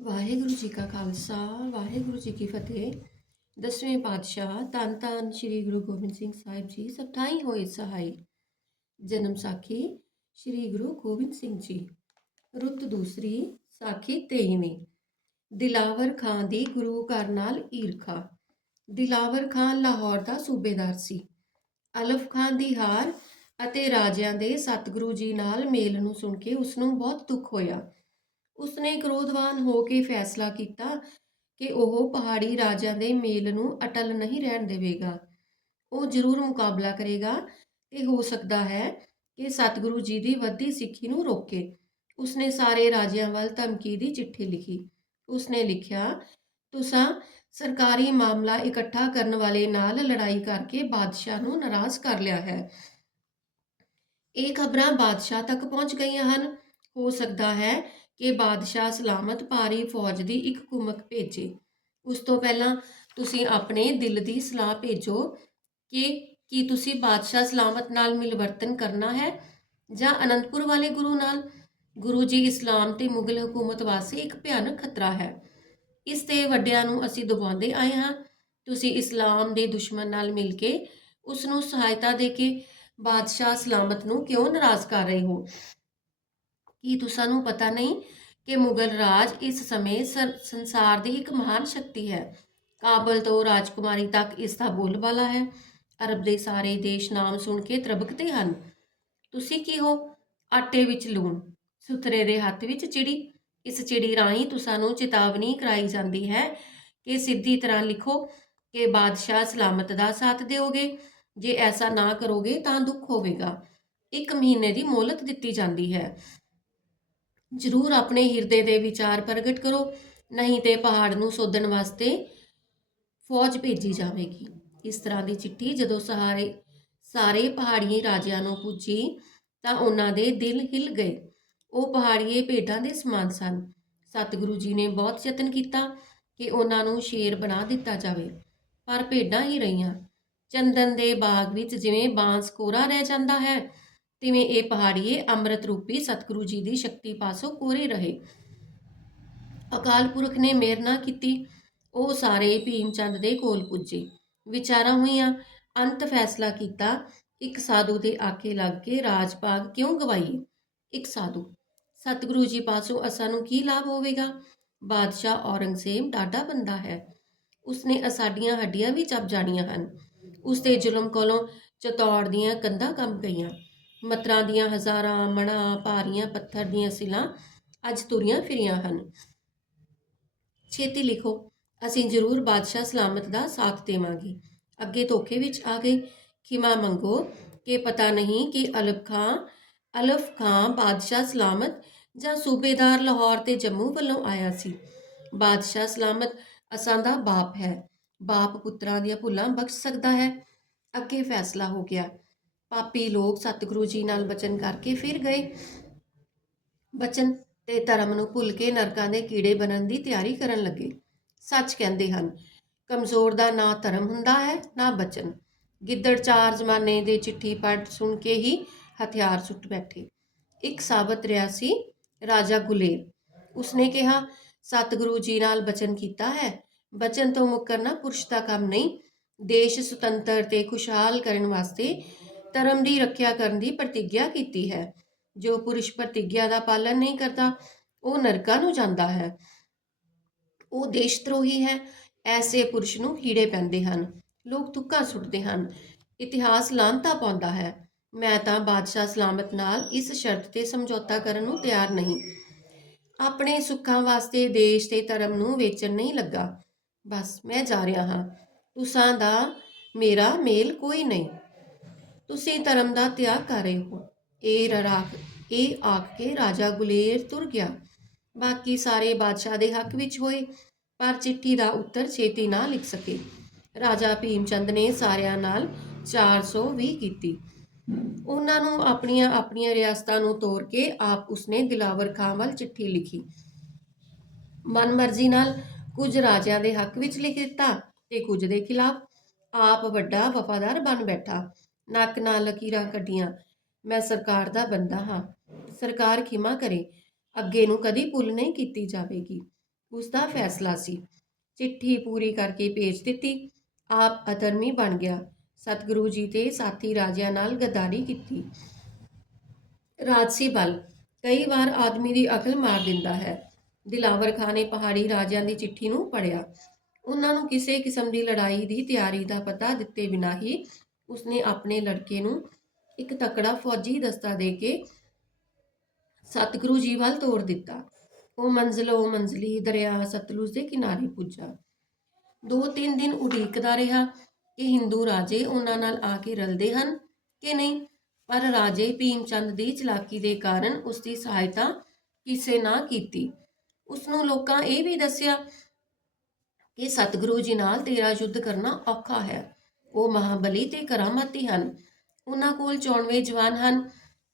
ਵਾਹਿਗੁਰੂ ਜੀ ਕਾ ਖਾਲਸਾ, ਵਾਹਿਗੁਰੂ ਜੀ ਕੀ ਫਤਿਹ। ਦਸਵੇਂ ਪਾਤਸ਼ਾਹ ਧੰਨ ਧੰਨ ਸ੍ਰੀ ਗੁਰੂ ਗੋਬਿੰਦ ਸਿੰਘ ਸਾਹਿਬ ਜੀ ਸਭਥਾਈ ਹੋਏ ਸਹਾਈ। ਜਨਮ ਸਾਖੀ ਸ੍ਰੀ ਗੁਰੂ ਗੋਬਿੰਦ ਸਿੰਘ ਜੀ। ਰੁੱਤ ਦੂਸਰੀ ਸਾਖੀ 23ਵੀਂ ਦਿਲਾਵਰ ਖਾਂ ਦੀ ਗੁਰੂ ਘਰ ਨਾਲ ਈਰਖਾ। ਦਿਲਾਵਰ ਖਾਂ ਲਾਹੌਰ ਦਾ ਸੂਬੇਦਾਰ ਸੀ। ਅਲਫ ਖਾਂ ਦੀ ਹਾਰ ਅਤੇ ਰਾਜਿਆਂ ਦੇ ਸਤਿਗੁਰੂ ਜੀ ਨਾਲ ਮੇਲ ਨੂੰ ਸੁਣ ਕੇ ਉਸ ਨੂੰ ਬਹੁਤ ਦੁੱਖ ਹੋਇਆ। ਉਸਨੇ ਕ੍ਰੋਧਵਾਨ ਹੋ ਕੇ ਫੈਸਲਾ ਕੀਤਾ ਕਿ ਉਹ ਪਹਾੜੀ ਰਾਜਿਆਂ ਦੇ ਮੇਲ ਨੂੰ ਅਟਲ ਨਹੀਂ ਰਹਿਣ ਦੇਵੇਗਾ। ਉਹ ਜ਼ਰੂਰ ਮੁਕਾਬਲਾ ਕਰੇਗਾ ਤੇ ਹੋ ਸਕਦਾ ਹੈ ਕਿ ਸਤਿਗੁਰੂ ਜੀ ਦੀ ਵੱਧਦੀ ਸਿੱਖੀ ਨੂੰ ਰੋਕੇ। ਉਸਨੇ ਸਾਰੇ ਰਾਜਿਆਂ ਵੱਲ ਧਮਕੀ ਦੀ ਚਿੱਠੀ ਲਿਖੀ। ਉਸਨੇ ਲਿਖਿਆ, ਤੁਸੀਂ ਸਰਕਾਰੀ ਮਾਮਲਾ ਇਕੱਠਾ ਕਰਨ ਵਾਲੇ ਨਾਲ ਲੜਾਈ ਕਰਕੇ ਬਾਦਸ਼ਾਹ ਨੂੰ ਨਾਰਾਜ਼ ਕਰ ਲਿਆ ਹੈ। ਇਹ ਖਬਰਾਂ ਬਾਦਸ਼ਾਹ ਤੱਕ ਪਹੁੰਚ ਗਈਆਂ ਹਨ। ਹੋ ਸਕਦਾ ਹੈ ਕਿ ਬਾਦਸ਼ਾਹ ਸਲਾਮਤ ਭਾਰੀ ਫੌਜ ਦੀ ਇੱਕ ਕੁਮਕ ਭੇਜੇ। ਉਸ ਤੋਂ ਪਹਿਲਾਂ ਤੁਸੀਂ ਆਪਣੇ ਦਿਲ ਦੀ ਸਲਾਹ ਭੇਜੋ ਕਿ ਕੀ ਤੁਸੀਂ ਬਾਦਸ਼ਾਹ ਸਲਾਮਤ ਨਾਲ ਮਿਲਵਰਤਨ ਕਰਨਾ ਹੈ ਜਾਂ ਅਨੰਦਪੁਰ ਵਾਲੇ ਗੁਰੂ ਨਾਲ? ਗੁਰੂ ਜੀ ਇਸਲਾਮ ਤੇ ਮੁਗਲ ਹਕੂਮਤ ਵਾਸਤੇ ਇੱਕ ਭਿਆਨਕ ਖਤਰਾ ਹੈ। ਇਸ ਤੇ ਵੱਡਿਆਂ ਨੂੰ ਅਸੀਂ ਦਬਾਉਂਦੇ ਆਏ ਹਾਂ। ਤੁਸੀਂ ਇਸਲਾਮ ਦੇ ਦੁਸ਼ਮਣ ਨਾਲ ਮਿਲ ਕੇ ਉਸ ਨੂੰ ਸਹਾਇਤਾ ਦੇ ਕੇ ਬਾਦਸ਼ਾਹ ਸਲਾਮਤ ਨੂੰ ਕਿਉਂ ਨਾਰਾਜ਼ ਕਰ ਰਹੇ ਹੋ? ਕੀ ਤੁਸਾਂ ਨੂੰ ਪਤਾ ਨਹੀਂ ਕਿ ਮੁਗਲ ਰਾਜ ਇਸ ਸਮੇਂ ਸੰਸਾਰ ਦੀ ਇੱਕ ਮਹਾਨ ਸ਼ਕਤੀ ਹੈ? ਕਾਬਲ ਤੋਂ ਰਾਜਕੁਮਾਰੀ ਤੱਕ ਇਸ ਦਾ ਬੋਲਬਾਲਾ ਹੈ। ਅਰਬ ਦੇ ਸਾਰੇ ਦੇਸ਼ ਨਾਮ ਸੁਣ ਕੇ ਤਰਬਕਦੇ ਹਨ। ਤੁਸੀਂ ਕੀ ਹੋ? ਆਟੇ ਵਿੱਚ ਲੂਣ, ਸੁਥਰੇ ਦੇ ਹੱਥ ਵਿੱਚ ਚਿੜੀ। ਇਸ ਚਿੜੀ ਰਾਹੀਂ ਤੁਸਾਂ ਨੂੰ ਚੇਤਾਵਨੀ ਕਰਾਈ ਜਾਂਦੀ ਹੈ ਕਿ ਸਿੱਧੀ ਤਰ੍ਹਾਂ ਲਿਖੋ ਕਿ ਬਾਦਸ਼ਾਹ ਸਲਾਮਤ ਦਾ ਸਾਥ ਦਿਓਗੇ। ਜੇ ਐਸਾ ਨਾ ਕਰੋਗੇ ਤਾਂ ਦੁੱਖ ਹੋਵੇਗਾ। ਇੱਕ ਮਹੀਨੇ ਦੀ ਮੋਹਲਤ ਦਿੱਤੀ ਜਾਂਦੀ ਹੈ। ਜ਼ਰੂਰ ਆਪਣੇ ਹਿਰਦੇ ਦੇ ਵਿਚਾਰ ਪ੍ਰਗਟ ਕਰੋ, ਨਹੀਂ ਤੇ ਪਹਾੜ ਨੂੰ ਸੋਧਣ ਵਾਸਤੇ ਫੌਜ ਭੇਜੀ ਜਾਵੇਗੀ। ਇਸ ਤਰ੍ਹਾਂ ਦੀ ਚਿੱਠੀ ਜਦੋਂ ਸਹਾਰੇ, ਸਾਰੇ ਪਹਾੜੀ ਰਾਜਿਆਂ ਨੂੰ ਪੁੱਜੀ, ਤਾਂ ਉਹਨਾਂ ਦੇ ਦਿਲ ਹਿੱਲ ਗਏ। ਉਹ ਪਹਾੜੀਏ ਭੇਡਾਂ ਦੇ ਸਮਾਨ ਸਨ। ਸਤਿਗੁਰੂ ਜੀ ਨੇ ਬਹੁਤ ਯਤਨ ਕੀਤਾ ਕਿ ਉਹਨਾਂ ਨੂੰ ਸ਼ੇਰ ਬਣਾ ਦਿੱਤਾ ਜਾਵੇ, ਪਰ ਭੇਡਾਂ ਹੀ ਰਹੀਆਂ। ਚੰਦਨ ਦੇ ਬਾਗ ਵਿੱਚ ਜਿਵੇਂ ਬਾਂਸ ਕੋਰਾ ਰਹਿ ਜਾਂਦਾ ਹੈ ਤਿਵੇਂ ਇਹ ਪਹਾੜੀਏ ਅੰਮ੍ਰਿਤ ਰੂਪੀ ਸਤਿਗੁਰੂ ਜੀ ਦੀ ਸ਼ਕਤੀ ਪਾਸੋਂ ਕੋਰੇ ਰਹੇ। ਅਕਾਲ ਪੁਰਖ ਨੇ ਮਿਹਰ ਨਾ ਕੀਤੀ, ਉਹ ਸਾਰੇ ਭੀਮ ਚੰਦ ਦੇ ਕੋਲ ਪੁੱਜੇ। ਵਿਚਾਰਾਂ ਹੋਈਆਂ, ਅੰਤ ਫੈਸਲਾ ਕੀਤਾ, ਇੱਕ ਸਾਧੂ ਦੇ ਆਕੇ ਲੱਗ ਕੇ ਰਾਜ ਭਾਗ ਕਿਉਂ ਗਵਾਈਏ? ਇੱਕ ਸਾਧੂ, ਸਤਿਗੁਰੂ ਜੀ ਪਾਸੋਂ ਅਸਾਂ ਨੂੰ ਕੀ ਲਾਭ ਹੋਵੇਗਾ? ਬਾਦਸ਼ਾਹ ਔਰੰਗਜ਼ੇਬ ਡਾਡਾ ਬੰਦਾ ਹੈ। ਉਸਨੇ ਸਾਡੀਆਂ ਹੱਡੀਆਂ ਵੀ ਚੱਬ ਜਾਣੀਆਂ ਹਨ। ਉਸ ਦੇ ਜ਼ੁਲਮ ਕੋਲੋਂ ਚਤੌੜ ਦੀਆਂ ਕੰਧਾਂ ਕੰਬ ਗਈਆਂ। ਮਤਰਾਂ ਦੀਆਂ ਹਜ਼ਾਰਾਂ, ਮਣਾ, ਭਾਰੀਆਂ ਪੱਥਰ ਦੀਆਂ ਸਿਲਾਂ ਅੱਜ ਤੁਰੀਆਂ ਫਿਰੀਆਂ ਹਨ। ਛੇਤੀ ਲਿਖੋ, ਅਸੀਂ ਜ਼ਰੂਰ ਬਾਦਸ਼ਾਹ ਸਲਾਮਤ ਦਾ ਸਾਥ ਦੇਵਾਂਗੇ। ਅੱਗੇ ਧੋਖੇ ਵਿੱਚ ਆ ਗਏ। ਖਿਮਾ ਮੰਗੋ ਕਿ ਪਤਾ ਨਹੀਂ ਕਿ ਅਲਫ ਖਾਂ ਅਲਫ ਖਾਂ ਬਾਦਸ਼ਾਹ ਸਲਾਮਤ ਜਾਂ ਸੂਬੇਦਾਰ ਲਾਹੌਰ ਤੇ ਜੰਮੂ ਵੱਲੋਂ ਆਇਆ ਸੀ। ਬਾਦਸ਼ਾਹ ਸਲਾਮਤ ਅਸਾਂ ਦਾ ਬਾਪ ਹੈ। ਬਾਪ ਪੁੱਤਰਾਂ ਦੀਆਂ ਭੁੱਲਾਂ ਬਖਸ਼ ਸਕਦਾ ਹੈ। ਅੱਗੇ ਫੈਸਲਾ ਹੋ ਗਿਆ। ਪਾਪੀ ਲੋਕ ਸਤਿਗੁਰੂ ਜੀ ਨਾਲ ਬਚਨ ਕਰਕੇ ਫਿਰ ਗਏ। ਬਚਨ ਤੇ ਧਰਮ ਨੂੰ ਭੁੱਲ ਕੇ ਨਰਕਾਂ ਦੇ ਕੀੜੇ ਬਣਨ ਦੀ ਤਿਆਰੀ ਕਰਨ ਲੱਗੇ। ਸੱਚ ਕਹਿੰਦੇ ਹਨ, ਕਮਜ਼ੋਰ ਦਾ ਨਾ ਧਰਮ ਹੁੰਦਾ ਹੈ, ਨਾ ਬਚਨ। ਗਿੱਦੜ ਚਾਰ ਜ਼ਮਾਨੇ ਦੇ ਚਿੱਠੀ ਪੜ੍ਹ ਸੁਣ ਕੇ ਹੀ ਹਥਿਆਰ ਸੁੱਟ ਬੈਠੇ। ਇੱਕ ਸਾਬਤ ਰਿਹਾ ਸੀ, ਰਾਜਾ ਗੁਲੇਬ ਉਸਨੇ ਕਿਹਾ, ਸਤਿਗੁਰੂ ਜੀ ਨਾਲ ਬਚਨ ਕੀਤਾ ਹੈ। ਬਚਨ ਤੋਂ ਮੁਕਰਨਾ ਪੁਰਸ਼ ਦਾ ਕੰਮ ਨਹੀਂ। ਦੇਸ਼ ਸੁਤੰਤਰ ਤੇ ਖੁਸ਼ਹਾਲ ਕਰਨ ਵਾਸਤੇ ਧਰਮ ਦੀ ਰੱਖਿਆ ਕਰਨ ਦੀ ਪ੍ਰਤੀਗਿਆ ਕੀਤੀ ਹੈ। ਜੋ ਪੁਰਸ਼ ਪ੍ਰਤੀਗਿਆ ਦਾ ਪਾਲਨ ਨਹੀਂ ਕਰਦਾ, ਉਹ ਨਰਕਾਂ ਨੂੰ ਜਾਂਦਾ ਹੈ। ਉਹ ਦੇਸ਼ ਧਰੋਹੀ ਹੈ, ਐਸੇ ਪੁਰਸ਼ ਨੂੰ ਹੀੜੇ ਪੈਂਦੇ ਹਨ, ਲੋਕ ਤੁੱਕਾ ਸੁੱਟਦੇ ਹਨ। ਇਤਿਹਾਸ ਲਾਂਤਾ ਪਾਉਂਦਾ ਹੈ। ਮੈਂ ਤਾਂ ਬਾਦਸ਼ਾਹ ਸਲਾਮਤ ਨਾਲ ਇਸ ਸ਼ਰਤ ਤੇ ਸਮਝੌਤਾ ਕਰਨ ਨੂੰ ਤਿਆਰ ਨਹੀਂ। ਆਪਣੇ ਸੁੱਖਾਂ ਵਾਸਤੇ ਦੇਸ਼ ਤੇ ਧਰਮ ਨੂੰ ਵੇਚਣ ਨਹੀਂ ਲੱਗਾ। ਬਸ ਮੈਂ ਜਾ ਰਿਹਾ ਹਾਂ। ਤੁਸਾਂ ਦਾ ਮੇਰਾ ਮੇਲ ਕੋਈ ਨਹੀਂ। ਤੁਸੀਂ ਧਰਮ ਦਾ ਤਿਆਗ ਕਰ ਰਹੇ ਹੋ। ਇਹ ਰਰਾਕ ਇਹ ਆਖ ਕੇ ਰਾਜਾ ਗੁਲੇਰ ਤੁਰ ਗਿਆ। ਬਾਕੀ ਸਾਰੇ ਬਾਦਸ਼ਾਹ ਦੇ ਹੱਕ ਵਿੱਚ ਹੋਏ, ਪਰ ਚਿੱਠੀ ਦਾ ਉੱਤਰ ਛੇਤੀ ਨਾ ਲਿਖ ਸਕੇ। ਰਾਜਾ ਭੀਮ ਚੰਦ ਨੇ ਸਾਰਿਆਂ ਨਾਲ 420 ਕੀਤੀ। ਉਹਨਾਂ ਨੂੰ ਆਪਣੀਆਂ ਆਪਣੀਆਂ ਰਿਆਸਤਾਂ ਨੂੰ ਤੋੜ ਕੇ ਆਪ ਉਸਨੇ ਦਿਲਾਵਰ ਖਾਂ ਵੱਲ ਚਿੱਠੀ ਲਿਖੀ। ਮਨਮਰਜ਼ੀ ਨਾਲ ਕੁਝ ਰਾਜਿਆਂ ਦੇ ਹੱਕ ਵਿੱਚ ਲਿਖ ਦਿੱਤਾ ਤੇ ਕੁਝ ਦੇ ਖਿਲਾਫ ਆਪ ਵੱਡਾ ਵਫਾਦਾਰ ਬਣ ਬੈਠਾ। ਨੱਕ ਨਾਲ ਲਕੀਰਾਂ ਕੱਢੀਆਂ। ਮੈਂ ਸਰਕਾਰ ਦਾ ਬੰਦਾ ਹਾਂ। ਸਰਕਾਰ ਖਿਮਾ ਕਰੇ। ਅੱਗੇ ਨੂੰ ਕਦੀ ਭੁੱਲ ਨਹੀਂ ਕੀਤੀ ਜਾਵੇਗੀ। ਉਸ ਦਾ ਫੈਸਲਾ ਸੀ। ਚਿੱਠੀ ਪੂਰੀ ਕਰਕੇ ਭੇਜ ਦਿੱਤੀ। ਆਪ ਅਧਰਮੀ ਬਣ ਗਿਆ। ਸਤਿਗੁਰੂ ਜੀ ਤੇ ਸਾਥੀ ਰਾਜਿਆਂ ਨਾਲ ਗਦਾਰੀ ਕੀਤੀ। ਰਾਜਸੀ ਬਲ, ਕਈ ਵਾਰ ਆਦਮੀ ਦੀ ਅਕਲ ਮਾਰ ਦਿੰਦਾ ਹੈ। ਦਿਲਾਵਰ ਖਾਨ ਨੇ ਪਹਾੜੀ ਰਾਜਿਆਂ ਦੀ ਚਿੱਠੀ ਨੂੰ ਪੜਿਆ ਉਹਨਾਂ ਨੂੰ ਕਿਸੇ ਕਿਸਮ ਦੀ ਲੜਾਈ ਦੀ ਤਿਆਰੀ ਦਾ ਪਤਾ ਦਿੱਤੇ ਬਿਨਾਂ ਹੀ ਉਸਨੇ ਆਪਣੇ ਲੜਕੇ ਨੂੰ ਇੱਕ ਤਕੜਾ ਫੌਜੀ ਦਸਤਾ ਦੇ ਕੇ ਸਤਿਗੁਰੂ ਜੀ ਵੱਲ ਤੋੜ ਦਿੱਤਾ। ਉਹ ਮੰਜ਼ਲੋ ਮੰਜ਼ਲੀ, ਦਰਿਆ, ਸਤਲੁਜ ਦੇ ਕਿਨਾਰੇ ਪੁੱਜਾ। ਦੋ ਤਿੰਨ ਦਿਨ ਉਡੀਕਦਾ ਰਿਹਾ ਕਿ ਹਿੰਦੂ ਰਾਜੇ ਉਹਨਾਂ ਨਾਲ ਆ ਕੇ ਰਲਦੇ ਹਨ ਕਿ ਨਹੀਂ, ਪਰ ਰਾਜੇ ਭੀਮ ਚੰਦ ਦੀ ਚਲਾਕੀ ਦੇ ਕਾਰਨ ਉਸ ਦੀ ਸਹਾਇਤਾ ਕਿਸੇ ਨਾ ਕੀਤੀ। ਉਸ ਨੂੰ ਲੋਕਾਂ ਇਹ ਵੀ ਦੱਸਿਆ ਕਿ ਸਤਿਗੁਰੂ ਜੀ ਨਾਲ ਤੇਰਾ ਯੁੱਧ ਕਰਨਾ ਔਖਾ ਹੈ। ਉਹ ਮਹਾਬਲੀ ਤੇ ਕਰਾਮਾਤੀ ਹਨ। ਉਹਨਾਂ ਕੋਲ 94 ਜਵਾਨ ਹਨ,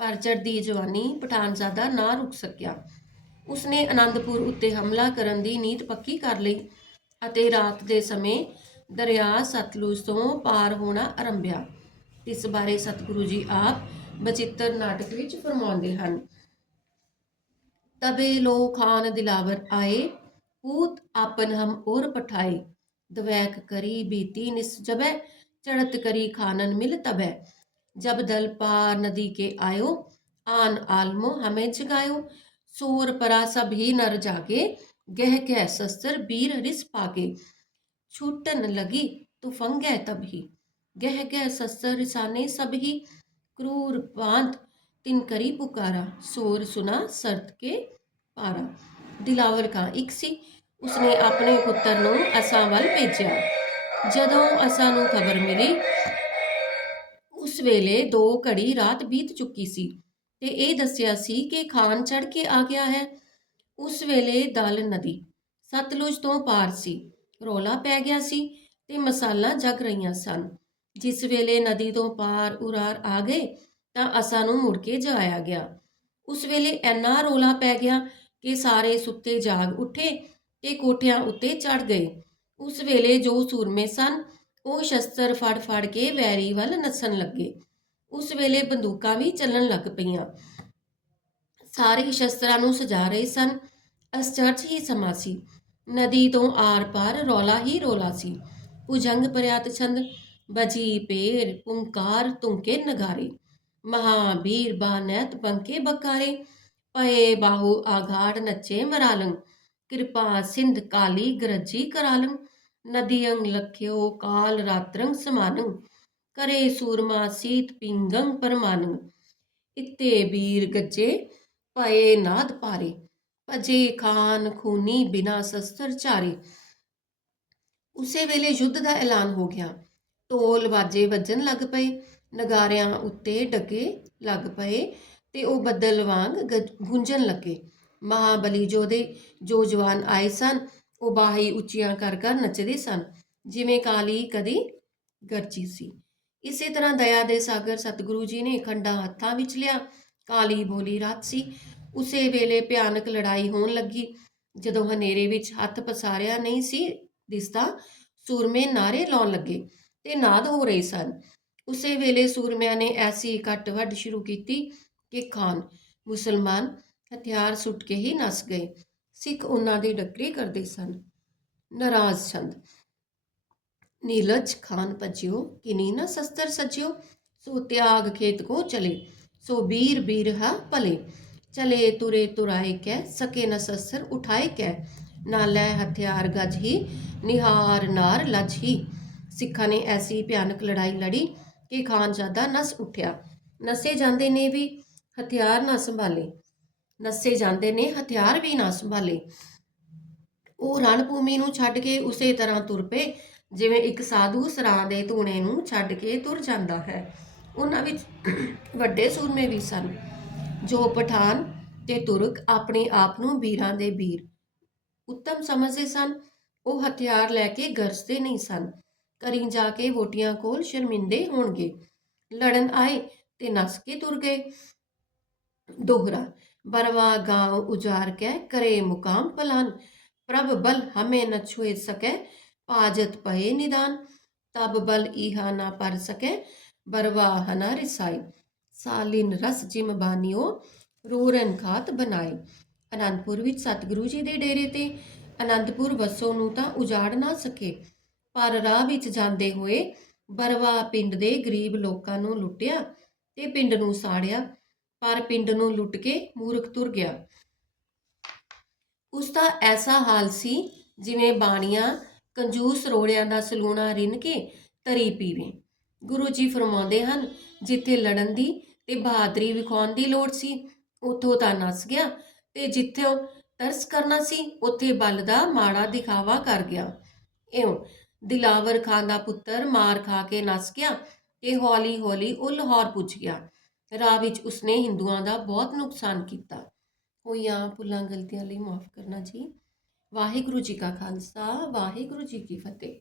ਪਰ ਚੜ੍ਹਦੀ ਜਵਾਨੀ ਪਠਾਨਜ਼ਾਦਾ ਨਾ ਰੁਕ ਸਕਿਆ। ਉਸਨੇ ਆਨੰਦਪੁਰ ਉੱਤੇ ਹਮਲਾ ਕਰਨ ਦੀ ਨੀਤ ਪੱਕੀ ਕਰ ਲਈ ਅਤੇ ਰਾਤ ਦੇ ਸਮੇਂ ਦਰਿਆ ਸਤਲੁਜ ਤੋਂ ਪਾਰ ਹੋਣਾ ਆਰੰਭਿਆ। ਇਸ ਬਾਰੇ ਸਤਿਗੁਰੂ ਜੀ ਆਪ ਬਚਿੱਤਰ ਨਾਟਕ ਵਿੱਚ ਫਰਮਾਉਂਦੇ ਹਨ, ਤਬੇ ਲੋ ਖਾਨ ਦਿਲਾਵਰ ਆਏ, ਪੂਤ ਆਪਨ ਹਮ ਔਰ ਪਠਾਏ ਦਵੈਕ ਕਰੀ ਬੀਤੀ ਨਿਸ ਜਬੈ चढ़त करी खानन मिल तबे जब दल पार नदी के आयो आन आलमो हमें जगायो सोर परा सब ही नर जागे गह गह शस्त्र बीर रिस पागे छूटन लगी तो फंगे तब ही गह गह शस्त्र रिसाने सब ही क्रूर पांत तिन करी पुकारा सोर सुना सर्द के ਪਾਰਾ ਦਿਲਾਵਰ ਖਾਂ ਇੱਕ ਸੀ ਉਸਨੇ ਆਪਣੇ ਪੁੱਤਰ ਨੂੰ ਅਸਾਂ ਵੱਲ ਭੇਜਿਆ ਜਦੋਂ ਅਸਾਂ ਨੂੰ ਖਬਰ ਮਿਲੀ, ਉਸ ਵੇਲੇ ਦੋ ਘੜੀ ਰਾਤ ਬੀਤ ਚੁੱਕੀ ਸੀ ਤੇ ਇਹ ਦੱਸਿਆ ਸੀ ਕਿ ਖਾਨ ਚੜ ਕੇ ਆ ਗਿਆ ਹੈ। ਉਸ ਵੇਲੇ ਦਲ ਨਦੀ ਸਤਲੁਜ ਤੋਂ ਪਾਰ ਸੀ। ਰੋਲਾ ਪੈ ਗਿਆ ਸੀ ਤੇ ਮਸਾਲਾ ਜਗ ਰਹੀਆਂ ਸਨ। ਜਿਸ ਵੇਲੇ ਨਦੀ ਤੋਂ ਪਾਰ ਉਰਾਰ ਆ ਗਏ ਤਾਂ ਅਸਾਂ ਨੂੰ ਮੁੜ ਕੇ ਜਾਇਆ ਗਿਆ। ਉਸ ਵੇਲੇ ਐਨਾ ਰੋਲਾ ਪੈ ਗਿਆ ਕਿ ਸਾਰੇ ਸੁੱਤੇ ਜਾਗ ਉੱਠੇ ਤੇ ਕੋਠਿਆਂ ਉੱਤੇ ਚੜ ਗਏ। ਉਸ ਵੇਲੇ ਜੋ ਸੂਰਮੇ ਸਨ, ਉਹ ਸ਼ਸਤਰ ਫੜ ਫੜ ਕੇ ਵੈਰੀ ਵੱਲ ਨੱਸਣ ਲੱਗੇ। ਉਸ ਵੇਲੇ ਬੰਦੂਕਾਂ ਵੀ ਚੱਲਣ ਲੱਗ ਪਈਆਂ। ਸਾਰੇ ਸ਼ਸਤਰਾਂ ਨੂੰ ਸਜਾ ਰਹੇ ਸਨ। ਅਸਚਰਜ ਹੀ ਸਮਾਂ ਸੀ। ਨਦੀ ਤੋਂ ਆਰ ਪਾਰ ਰੌਲਾ ਹੀ ਰੌਲਾ ਸੀ। ਭੁਜੰਗ ਪਰਿਆਤ ਛੰਦ, ਬਜੀ ਪੇਰ, ਪੁੰਕਾਰ ਤੁੰਕੇ ਨਗਾਰੇ। ਮਹਾਬੀਰ ਬਾਨੈਤ ਬੰਕੇ ਬਕਾਰੇ। ਪਏ ਬਾਹੂ ਆਘਾੜ ਨੱਚੇ ਮਰਾਲੰ ਕਿਰਪਾ ਸਿੰਧ ਕਾਲੀ ਗਰਜੀ ਕਰਾਲੰ ਨਦੀਯੰ ਲਖਿਓ, ਕਾਲ ਰਾਤਰੰ ਸਮਾਨੰ ਕਰੇ ਸੂਰਮਾ ਸੀਤ ਪਿੰਗੰ ਪਰਮਾਨੰ। ਇਤੇ ਬੀਰ ਗੱਜੇ ਪਏ ਨਾਦ ਪਾਰੇ ਭਜੇ ਖਾਨ ਖੂਨੀ ਬਿਨਾ ਸ਼ਸਤਰ ਚਾਰੇ। ਉਸੇ ਵੇਲੇ ਯੁੱਧ ਦਾ ਐਲਾਨ ਹੋ ਗਿਆ। ਢੋਲ ਵਾਜੇ ਵੱਜਣ ਲੱਗ ਪਏ, ਨਗਾਰਿਆਂ ਉੱਤੇ ਡੱਗੇ ਲੱਗ ਪਏ ਤੇ ਉਹ ਬੱਦਲ ਵਾਂਗ ਗੱਜ- ਗੂੰਜਣ ਲੱਗੇ। ਮਹਾਬਲੀ ਜੋਧੇ, ਜੋ ਜਵਾਨ ਆਏ ਸਨ ਉਹ ਬਾਹੀ ਉੱਚੀਆਂ ਕਰ ਕਰ ਨੱਚਦੇ ਸਨ, ਜਿਵੇਂ ਕਾਲੀ ਕਦੀ ਗਰਜੀ ਸੀ। ਇਸੇ ਤਰ੍ਹਾਂ ਦਇਆ ਦੇ ਸਾਗਰ ਸਤਿਗੁਰੂ ਜੀ ਨੇ ਖੰਡਾ ਹੱਥਾਂ ਵਿੱਚ ਲਿਆ, ਕਾਲੀ ਬੋਲੀ ਰਾਤ ਸੀ। ਉਸੇ ਵੇਲੇ ਭਿਆਨਕ ਲੜਾਈ ਹੋਣ ਲੱਗੀ। ਜਦੋਂ ਹਨੇਰੇ ਵਿੱਚ ਹੱਥ ਪਸਾਰਿਆ ਨਹੀਂ ਸੀ, ਦਿਸਦਾ ਸੂਰਮੇ ਨਾਰੇ ਲਾਉਣ ਲੱਗੇ ਤੇ ਨਾਦ ਹੋ ਰਹੇ ਸਨ। ਉਸੇ ਵੇਲੇ ਸੂਰਮਿਆਂ ਨੇ ਐਸੀ ਇਕੱਠ ਵੱਢ ਸ਼ੁਰੂ ਕੀਤੀ ਕਿ ਖਾਨ, ਮੁਸਲਮਾਨ ਹਥਿਆਰ ਸੁੱਟ ਕੇ ਹੀ ਨਸ ਗਏ। ਸਿੱਖ ਉਹਨਾਂ ਦੀ ਡੱਕਰੀ ਕਰਦੇ ਸਨ। ਨਾਰਾਜ਼ ਛੰਦ ਨੀਲਜ ਖਾਨ ਭਜਿਓ, ਕਿਨੀ ਨਾ ਸ਼ਸਤਰ ਸਜਿਓ, ਸੋ ਤਿਆਗ ਖੇਤ ਕੋ ਚਲੇ, ਸੋ ਬੀਰ ਬੀਰਹਾ ਭਲੇ। ਚਲੇ ਤੁਰੇ ਤੁਰਾਏ ਕੈ, ਸਕੇ ਨ ਸ਼ਸਤਰ ਉਠਾਏ ਕੈ। ਨਾ ਲੈ ਹਥਿਆਰ ਗਜ ਹੀ, ਨਿਹਾਰ ਨਾਰ ਲਜ ਹੀ। ਸਿੱਖਾਂ ਨੇ ਐਸੀ ਭਿਆਨਕ ਲੜਾਈ ਲੜੀ ਕਿ ਖਾਨ ਖਾਨਜ਼ਾਦਾ ਨਸ ਉੱਠਿਆ। ਨਸੇ ਜਾਂਦੇ ਨੇ ਵੀ, ਹਥਿਆਰ ਨਾ ਸੰਭਾਲੇ। ਨਸੇ ਜਾਂਦੇ ਨੇ, ਹਥਿਆਰ ਵੀ ਨਾ ਸੰਭਾਲੇ। ਉਹ ਰਣ ਭੂਮੀ ਨੂੰ ਛੱਡ ਕੇ ਉਸੇ ਤਰ੍ਹਾਂ ਤੁਰ ਪਏ, ਜਿਵੇਂ ਇੱਕ ਸਾਧੂ ਸਰਾਂ ਦੇ ਧੂਣੇ ਨੂੰ ਛੱਡ ਕੇ ਤੁਰ ਜਾਂਦਾ ਹੈ। ਉਹਨਾਂ ਵਿੱਚ ਵੱਡੇ ਸੂਰਮੇ ਵੀ ਸਨ। ਜੋ ਪਠਾਨ ਤੇ ਤੁਰਕ ਆਪਣੇ ਆਪ ਨੂੰ ਵੀਰਾਂ ਦੇ ਵੀਰ। ਉੱਤਮ ਸਮਝਦੇ ਸਨ, ਉਹ ਹਥਿਆਰ ਲੈ ਕੇ ਗਰਜਦੇ ਨਹੀਂ ਸਨ। ਕਰੀ ਜਾ ਕੇ ਵੋਟੀਆਂ ਕੋਲ ਸ਼ਰਮਿੰਦੇ ਹੋਣਗੇ। ਲੜਨ ਆਏ ਤੇ ਨੱਸ ਕੇ ਤੁਰ ਗਏ। ਦੋਹਰਾ ਬਰਵਾ ਗਾਉ ਉਜਾਰ ਕੇ, ਕਰੇ ਮੁਕਾਮ ਪਲਾਨ। ਪ੍ਰਭ ਬਲ ਹਮੇ ਨ ਛੁਏ ਸਕੈ, ਪਾਜਤ ਪਏ ਨਿਦਾਨ। ਤਬ ਬਲ ਇਹਾ ਨਾ ਪਰ ਸਕੈ, ਬਰਵਾ ਹਨਾ ਰਿਸਾਈ। ਸਾਲਿਨ ਰਸ ਜਿਮ ਬਾਨਿਓ, ਰੂਰਨ ਖਾਤ ਬਣਾਏ ਅਨੰਦਪੁਰ ਵਿੱਚ ਸਤਿਗੁਰੂ ਜੀ ਦੇ ਡੇਰੇ ਤੇ, ਅਨੰਦਪੁਰ ਵਸੋਂ ਨੂੰ ਤਾਂ ਉਜਾੜ ਨਾ ਸਕੇ। ਪਰ ਰਾਹ ਵਿੱਚ ਜਾਂਦੇ ਹੋਏ ਬਰਵਾ ਪਿੰਡ ਦੇ ਗਰੀਬ ਲੋਕਾਂ ਨੂੰ ਲੁੱਟਿਆ ਤੇ ਪਿੰਡ ਨੂੰ ਸਾੜਿਆ। ਪਰ ਪਿੰਡ ਨੂੰ ਲੁੱਟ ਕੇ ਮੂਰਖ ਤੁਰ ਗਿਆ। ਉਸ ਦਾ ਐਸਾ ਹਾਲ ਸੀ ਜਿਵੇਂ ਬਾਣੀਆਂ, ਕੰਜੂਸ ਰੋੜਿਆਂ ਦਾ ਸਲੂਣਾ ਰਿੰਨ ਕੇ ਤਰੀ ਪੀਵੇ। ਗੁਰੂ ਜੀ ਫਰਮਾਉਂਦੇ ਹਨ, ਜਿੱਥੇ ਲੜਨ ਦੀ ਤੇ ਬਹਾਦਰੀ ਵਿਖਾਉਣ ਦੀ ਲੋੜ ਸੀ, ਉੱਥੋਂ ਤਾਂ ਨਸ ਗਿਆ ਤੇ ਜਿੱਥੇ ਤਰਸ ਕਰਨਾ ਸੀ, ਉੱਥੇ ਬਲ ਦਾ ਮਾੜਾ ਦਿਖਾਵਾ ਕਰ ਗਿਆ। ਇਉਂ ਦਿਲਾਵਰ ਖਾਨ ਦਾ ਪੁੱਤਰ ਮਾਰ ਖਾ ਕੇ ਨਸ ਗਿਆ ਤੇ ਹੌਲੀ ਹੌਲੀ ਉਹ ਲਾਹੌਰ ਪੁੱਜ ਗਿਆ। ਰਾਹ ਵਿੱਚ ਉਸਨੇ ਹਿੰਦੂਆਂ ਦਾ ਬਹੁਤ ਨੁਕਸਾਨ ਕੀਤਾ। ਹੋਈਆਂ ਭੁੱਲਾਂ, ਗਲਤੀਆਂ ਲਈ ਮਾਫ ਕਰਨਾ ਜੀ। ਵਾਹਿਗੁਰੂ ਜੀ ਕਾ ਖਾਲਸਾ, ਵਾਹਿਗੁਰੂ ਜੀ ਕੀ ਫਤਿਹ।